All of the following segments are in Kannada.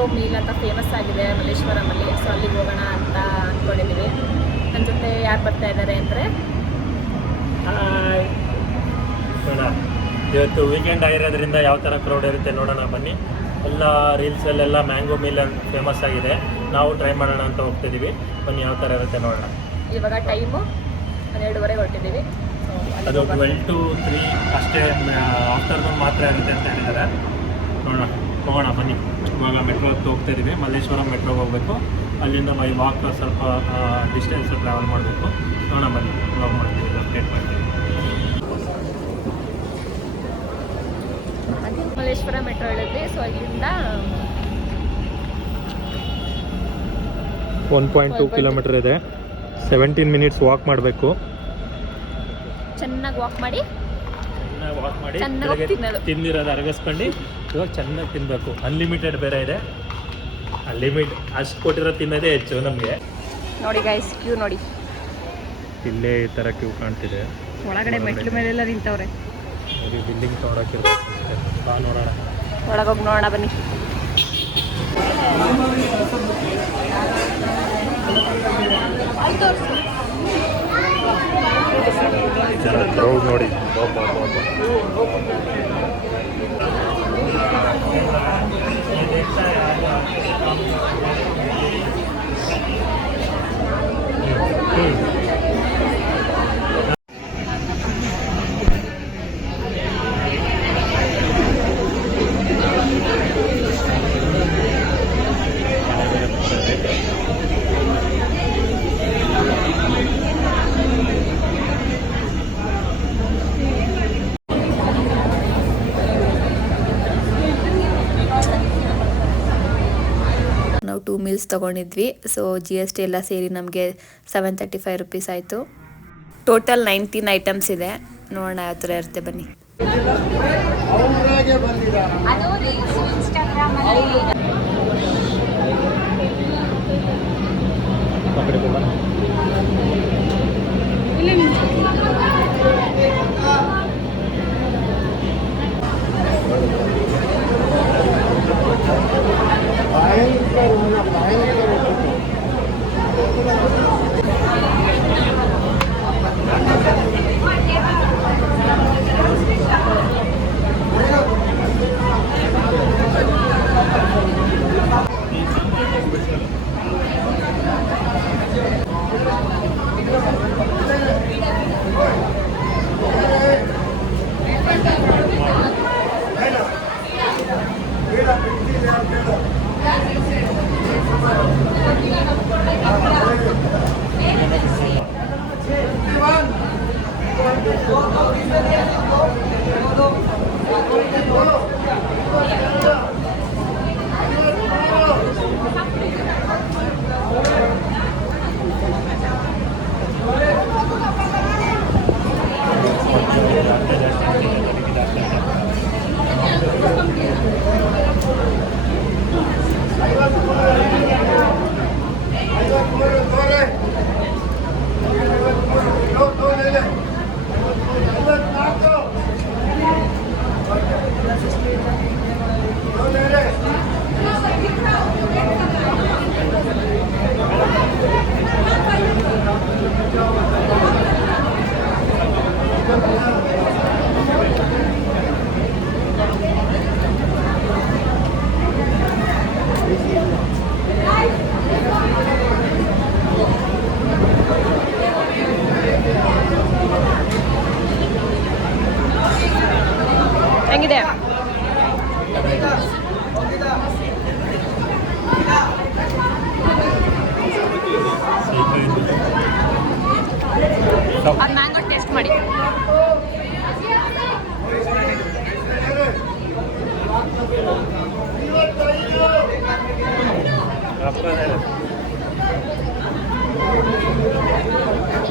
ಮ್ಯಾಂಗೋ ಮೀಲ್ ಅಂತ ಫೇಮಸ್ ಆಗಿದೆ ಮಲ್ಲೇಶ್ವರಮಲ್ಲಿ. ಸೊ ಅಲ್ಲಿಗೆ ಹೋಗೋಣ ಅಂತ ಅಂದ್ಕೊಂಡಿದ್ದೀವಿ. ನನ್ನ ಜೊತೆ ಯಾರು ಬರ್ತಾ ಇದ್ದಾರೆ ಅಂದರೆ, ಇವತ್ತು ವೀಕೆಂಡ್ ಆಗಿರೋದ್ರಿಂದ ಯಾವ ಥರ ಕ್ರೌಡ್ ಇರುತ್ತೆ ನೋಡೋಣ ಬನ್ನಿ. ಎಲ್ಲ ರೀಲ್ಸಲ್ಲೆಲ್ಲ ಮ್ಯಾಂಗೋ ಮೀಲ್ ಅಂತ ಫೇಮಸ್ ಆಗಿದೆ, ನಾವು ಟ್ರೈ ಮಾಡೋಣ ಅಂತ ಹೋಗ್ತಿದ್ದೀವಿ. ಬನ್ನಿ ಯಾವ ಥರ ಇರುತ್ತೆ ನೋಡೋಣ. ಇವಾಗ ಟೈಮು 12:30 ಹೊರಟಿದ್ದೀವಿ. ಅದು 12 to 3 ಅಷ್ಟೇ, ಆಫ್ಟರ್ನೂನ್ ಮಾತ್ರ ಇರುತ್ತೆ ಅಂತ ಹೇಳಿದ್ದಾರೆ. ನೋಡೋಣ, ಹೋಗೋಣ ಬನ್ನಿ. ಇವಾಗ ಮೆಟ್ರೋಗೆ ಹೋಗ್ತಿದ್ದೀವಿ, ಮಲ್ಲೇಶ್ವರಂ ಮೆಟ್ರೋಗೆ ಹೋಗಬೇಕು. ಅಲ್ಲಿಂದ ಬೈ ವಾಕ್ ಸ್ವಲ್ಪ ಡಿಸ್ಟೆನ್ಸ್ ಟ್ರಾವೆಲ್ ಮಾಡಬೇಕು. ನೋಡೋಣ ಬನ್ನಿ, ವ್ಲಾಗ್ ಮಾಡ್ತೀವಿ, ಅಪ್ಡೇಟ್ ಮಾಡ್ತೀವಿ. ಮಲ್ಲೇಶ್ವರ ಮೆಟ್ರೋ ಹೇಳಿದ್ವಿ. ಸೊ ಇಲ್ಲಿಂದ 1.2 ಕಿಲೋಮೀಟರ್ ಇದೆ. 17 ಮಿನಿಟ್ಸ್ ವಾಕ್ ಮಾಡಬೇಕು. ಚೆನ್ನಾಗಿ ವಾಕ್ ಮಾಡಿ ತಿಂದಿರೋದು ಅರಗಿಸ್ಕೊಂಡು ಇವಾಗ ಚೆನ್ನಾಗಿ ತಿನ್ನಬೇಕು. ಅನ್ಲಿಮಿಟೆಡ್ ಬೇರೆ ಇದೆ, ಅಷ್ಟು ಕೊಟ್ಟಿರೋ ತಿನ್ನೋದೇ ಹೆಚ್ಚು ನಮಗೆ. ನೋಡಿ ಗೈಸ್, ಕ್ಯೂ ನೋಡಿ, ಇಲ್ಲೇ ಈ ಥರ ಕ್ಯೂ ಕಾಣ್ತಿದೆ. ಒಳಗಡೆ ಮೆಟ್ಲು ಮೇಲೆಲ್ಲ ನಿಂತವ್ರೆ. ಬಿಲ್ಡಿಂಗ್ ನೋಡೋಕ್ಕಿರುತ್ತೆ. ಬಾ ನೋಡೋಣ, ಒಳಗೋಗಿ ನೋಡೋಣ ಬನ್ನಿ. ಕ್ರೌಡ್ ನೋಡಿ. ನಾವು 2 ಮೀಲ್ಸ್ ತೊಗೊಂಡಿದ್ವಿ. ಸೊ GST ಎಲ್ಲ ಸೇರಿ ನಮಗೆ 735 ರುಪೀಸ್ ಆಯಿತು. ಟೋಟಲ್ 19 ಐಟಮ್ಸ್ ಇದೆ. ನೋಡೋಣ ಯಾವ ಥರ ಇರುತ್ತೆ ಬನ್ನಿ. ಹೆಂಗಿದೆ? ಅದು ಮ್ಯಾಂಗೋ ಟೇಸ್ಟ್ ಮಾಡಿ.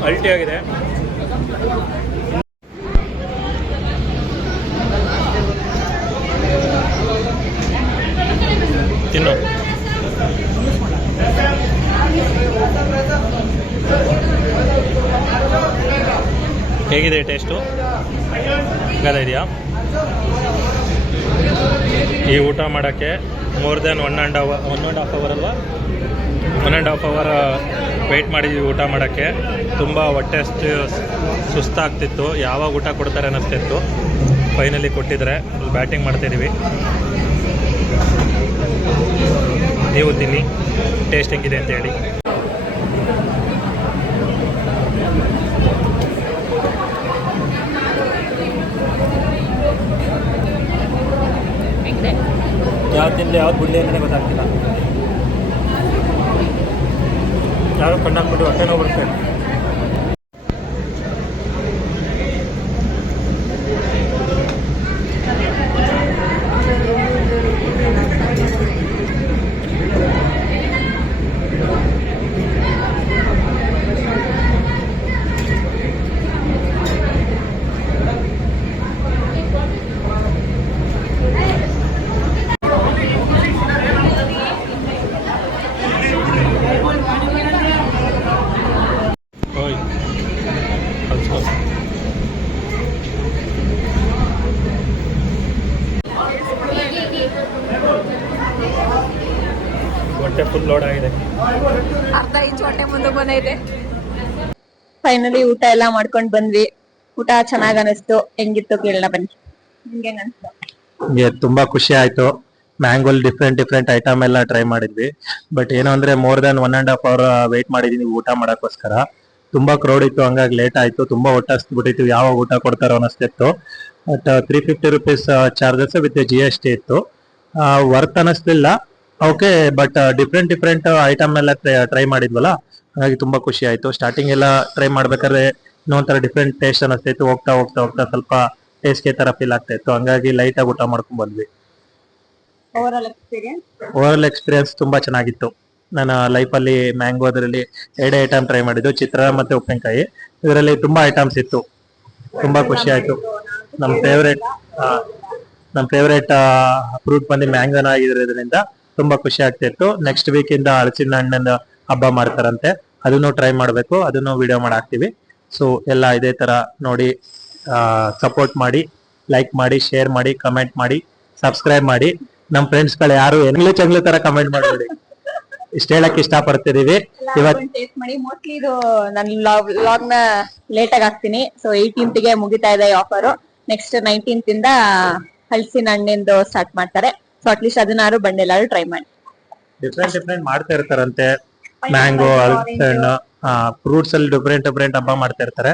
ಅಲ್ಟಿ ಆಗಿದೆ. ತಿನ್ನು. ಹೇಗಿದೆ ಟೇಸ್ಟು? ಇದೆಯಾ? ಈ ಊಟ ಮಾಡೋಕ್ಕೆ ಮೋರ್ ದೆನ್ 1.5 ಅವರ್ ಅಲ್ವಾ, 1.5 ಅವರ್ ವೆಯ್ಟ್ ಮಾಡಿದ್ವಿ ಊಟ ಮಾಡೋಕ್ಕೆ. ತುಂಬ ಹೊಟ್ಟೆ ಸುಸ್ತಾಗ್ತಿತ್ತು, ಯಾವಾಗ ಊಟ ಕೊಡ್ತಾರೆ ಅನ್ನಿಸ್ತಿತ್ತು. ಫೈನಲಿ ಕೊಟ್ಟಿದ್ದಾರೆ. ಬ್ಯಾಟಿಂಗ್ ಮಾಡ್ತಾಯಿದ್ದೀವಿ. ನೀವು ತಿನ್ನಿ, ಟೇಸ್ಟ್ ಹೆಂಗಿದೆ ಅಂತ ಹೇಳಿ. ಯಾವ್ದು ತಿಂದೆ ಯಾವ್ದು ಬಿಡಲಿ ಅಂತಲೇ ಗೊತ್ತಾಗ್ತಿಲ್ಲ. ಯಾರು ಕಣ್ಣಾಕ್ಬಿಟ್ಟು ಹೊಟ್ಟೆ ನೋವು ಬರುತ್ತೆ. ಹೊಟ್ಟೆ ಫುಲ್ ಲೋಡ್ ಆಗಿದೆ. ಅರ್ಧ ಇಂಚ್ ಹೊಟ್ಟೆ ಮುಂದೆ ಬಂದೈತೆ. ಫೈನಲಿ ಊಟ ಎಲ್ಲ ಮಾಡ್ಕೊಂಡ್ ಬಂದ್ವಿ. ಊಟ ಚೆನ್ನಾಗ್ ಅನಿಸ್ತು. ಹೆಂಗಿತ್ತು ಕೇಳೋಣ ಬನ್ನಿ. ನಿಮ್ಗೆ ಅನಿಸ್ತು? ನನಗೆ ತುಂಬಾ ಖುಷಿ ಆಯ್ತು. ಮ್ಯಾಂಗೋಲ್ ಡಿಫ್ರೆಂಟ್ ಐಟಮ್ ಎಲ್ಲ ಟ್ರೈ ಮಾಡಿದ್ವಿ. ಬಟ್ ಏನು ಅಂದ್ರೆ ಮೋರ್ ದನ್ 1.5 ಅವರ್ ವೇಟ್ ಮಾಡಿದೀನಿ ಊಟ ಮಾಡೋಕ್ಕೋಸ್ಕರ. ತುಂಬಾ ಕ್ರೌಡ್ ಇತ್ತು, ಹಂಗಾಗಿ ಲೇಟ್ ಆಯ್ತು. ತುಂಬಾ ಹೊಟ್ಟೆ ಹಸ್ಬಿಟ್ಟಿತ್ತು, ಯಾವಾಗ ಊಟ ಕೊಡ್ತಾರೋ ಅನ್ನಿಸ್ತಿತ್ತು. But 350 rupees charges with GST ಇತ್ತು. ವರ್ತ್ ಅನ್ನಿಸ್ಲಿಲ್ಲ, ಓಕೆ. ಬಟ್ ಡಿಫ್ರೆಂಟ್ ಐಟಮ್ ಎಲ್ಲ ಟ್ರೈ ಮಾಡಿದ್ವಲ್ಲ, ಹಾಗಾಗಿ ತುಂಬಾ ಖುಷಿ ಆಯ್ತು. ಸ್ಟಾರ್ಟಿಂಗ್ ಎಲ್ಲ ಟ್ರೈ ಮಾಡ್ಬೇಕಾದ್ರೆ ಇನ್ನೊಂಥರ ಡಿಫ್ರೆಂಟ್ ಟೇಸ್ಟ್ ಅನ್ನಿಸ್ತಿತ್ತು. ಹೋಗ್ತಾ ಸ್ವಲ್ಪ ಟೇಸ್ಟ್ಗೆ ತರ ಫೀಲ್ ಆಗ್ತಾ ಇತ್ತು. ಹಂಗಾಗಿ ಲೈಟ್ ಆಗಿ ಊಟ ಮಾಡ್ಕೊಂಡ್ ಬಂದ್ವಿ. ಓವರ್ ಎಕ್ಸ್ಪೀರಿಯನ್ಸ್ ತುಂಬಾ ಚೆನ್ನಾಗಿತ್ತು. ನನ್ನ ಲೈಫಲ್ಲಿ ಮ್ಯಾಂಗೋದ್ರಲ್ಲಿ 2 ಐಟಮ್ ಟ್ರೈ ಮಾಡಿದ್ದು, ಚಿತ್ರಾನ್ನ ಮತ್ತೆ ಉಪ್ಪಿನಕಾಯಿ. ಇದರಲ್ಲಿ ತುಂಬಾ ಐಟಮ್ಸ್ ಇತ್ತು, ತುಂಬಾ ಖುಷಿ ಆಯ್ತು. ನಮ್ಮ ಫೇವ್ರೇಟ್ ಫ್ರೂಟ್ ಬಂದು ಮ್ಯಾಂಗೋನ ಆಗಿರೋದ್ರಿಂದ ತುಂಬಾ ಖುಷಿ ಆಗ್ತಿತ್ತು. ನೆಕ್ಸ್ಟ್ ವೀಕ್ ಇಂದ ಹಲಸಿನ ಹಣ್ಣಿನ ಹಬ್ಬ ಮಾಡ್ತಾರಂತೆ, ಅದನ್ನು ಟ್ರೈ ಮಾಡ್ಬೇಕು, ಅದನ್ನು ವಿಡಿಯೋ ಮಾಡಾಕ್ತಿವಿ. ಸೊ ಎಲ್ಲ ಇದೇ ತರ ನೋಡಿ, ಸಪೋರ್ಟ್ ಮಾಡಿ, ಲೈಕ್ ಮಾಡಿ, ಶೇರ್ ಮಾಡಿ, ಕಮೆಂಟ್ ಮಾಡಿ, ಸಬ್ಸ್ಕ್ರೈಬ್ ಮಾಡಿ. ನಮ್ ಫ್ರೆಂಡ್ಸ್ ಗಳು ಯಾರು ಚಂಗ್ಲು ತರ ಕಮೆಂಟ್ ಮಾಡಬೇಡಿ. ಇಷ್ಟ ಹೇಳಕ್ ಇಷ್ಟ ಪಡ್ತಿದೀವಿ. ಮೋಸ್ಟ್ಲಿ ಇದು ನನ್ನ ವ್ಲಾಗ್ ನ ಲೇಟ್ ಆಗಿ ಹಾಕ್ತೀನಿ. ಸೊ 18th ಗೆ ಮುಗಿತಾ ಇದೆ ಆಫರ್. ನೆಕ್ಸ್ಟ್ 19th ಇಂದ ಹಲಸಿನ ಹಣ್ಣಿಂದು ಸ್ಟಾರ್ಟ್ ಮಾಡ್ತಾರೆ. ಸೊ ಅಟ್ಲೀಸ್ಟ್ ಅದನ್ನಾರು ಬಂಡೆಲ್ಲಾರು ಟ್ರೈ ಮಾಡಿ. ಡಿಫ್ರೆಂಟ್ ಮಾಡ್ತಾ ಇರ್ತಾರಂತೆ. ಮ್ಯಾಂಗೋ, ಹಲಸಿನ ಹಣ್ಣು, ಫ್ರೂಟ್ಸ್ ಅಲ್ಲಿ ಡಿಫ್ರೆಂಟ್ ಹಬ್ಬ ಮಾಡ್ತಾ ಇರ್ತಾರೆ.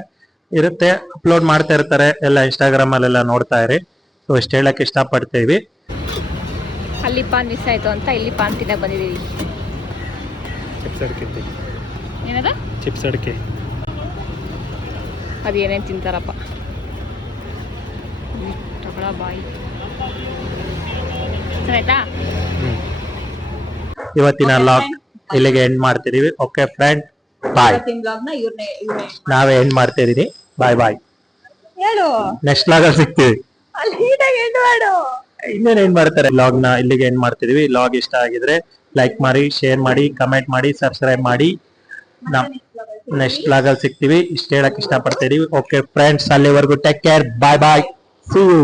ಇರುತ್ತೆ, ಅಪ್ಲೋಡ್ ಮಾಡ್ತಾ ಇರ್ತಾರೆ ಎಲ್ಲ ಇನ್ಸ್ಟಾಗ್ರಾಮ್ ಅಲ್ಲೆಲ್ಲ ನೋಡ್ತಾ ಇರಿ. ಸೊ ಇಷ್ಟ ಹೇಳಕ್ ಇಷ್ಟ ಪಡ್ತೀವಿ. ಅಲ್ಲಿ ಪಾನ್ ಮಿಸ್ ಆಯ್ತು ಅಂತ ಇಲ್ಲಿ ಪಾನ್ ತಿನ್ನಕ್ ಬಂದಿದೀವಿ. ಚಿಪ್ಸ್ ಅಡಿಕೆ ಏನದ ಚಿಪ್ಸ್ ಅಡಿಕೆ ಅದು ಏನೇನು ತಿಂತಾರಪ್ಪ. ತಗೊಳ ಬಾಯಿ ಆಯ್ತಾ. ಇವತ್ತಿನ ಲಾಗ್ ಇಲ್ಲಿಗೆ ಎಂಡ್ ಮಾಡ್ತಿದೀವಿ. ಓಕೆ ಫ್ರೆಂಡ್, ಬಾಯ್. ನಾವೇ ಎಂಡ್ ಮಾಡ್ತಾ ಇದೀನಿ. ಬಾಯ್. ಹೇಳು, ನೆಕ್ಸ್ಟ್ ಲಾಗ್ ಅಲ್ಲಿ ಸಿಗ್ತೀವಿ. ಇನ್ನೇನ್ ಏನ್ ಮಾಡ್ತಾರೆ, ಲಾಗ್ ನ ಇಲ್ಲಿಗೆ ಎಂಡ್ ಮಾಡ್ತಿದೀವಿ. ಲಾಗ್ ಇಷ್ಟ ಆಗಿದ್ರೆ ಲೈಕ್ ಮಾಡಿ, ಶೇರ್ ಮಾಡಿ, ಕಮೆಂಟ್ ಮಾಡಿ, ಸಬ್ಸ್ಕ್ರೈಬ್ ಮಾಡಿ. ನೆಕ್ಸ್ಟ್ ಲಾಗ್ ಅಲ್ಲಿ ಸಿಗ್ತೀವಿ. ಇಷ್ಟ ಹೇಳಕ್ ಇಷ್ಟ ಪಡ್ತೀವಿ. ಓಕೆ ಫ್ರೆಂಡ್ಸ್, ಅಲ್ಲಿವರೆಗೂ take care. Bye. See you.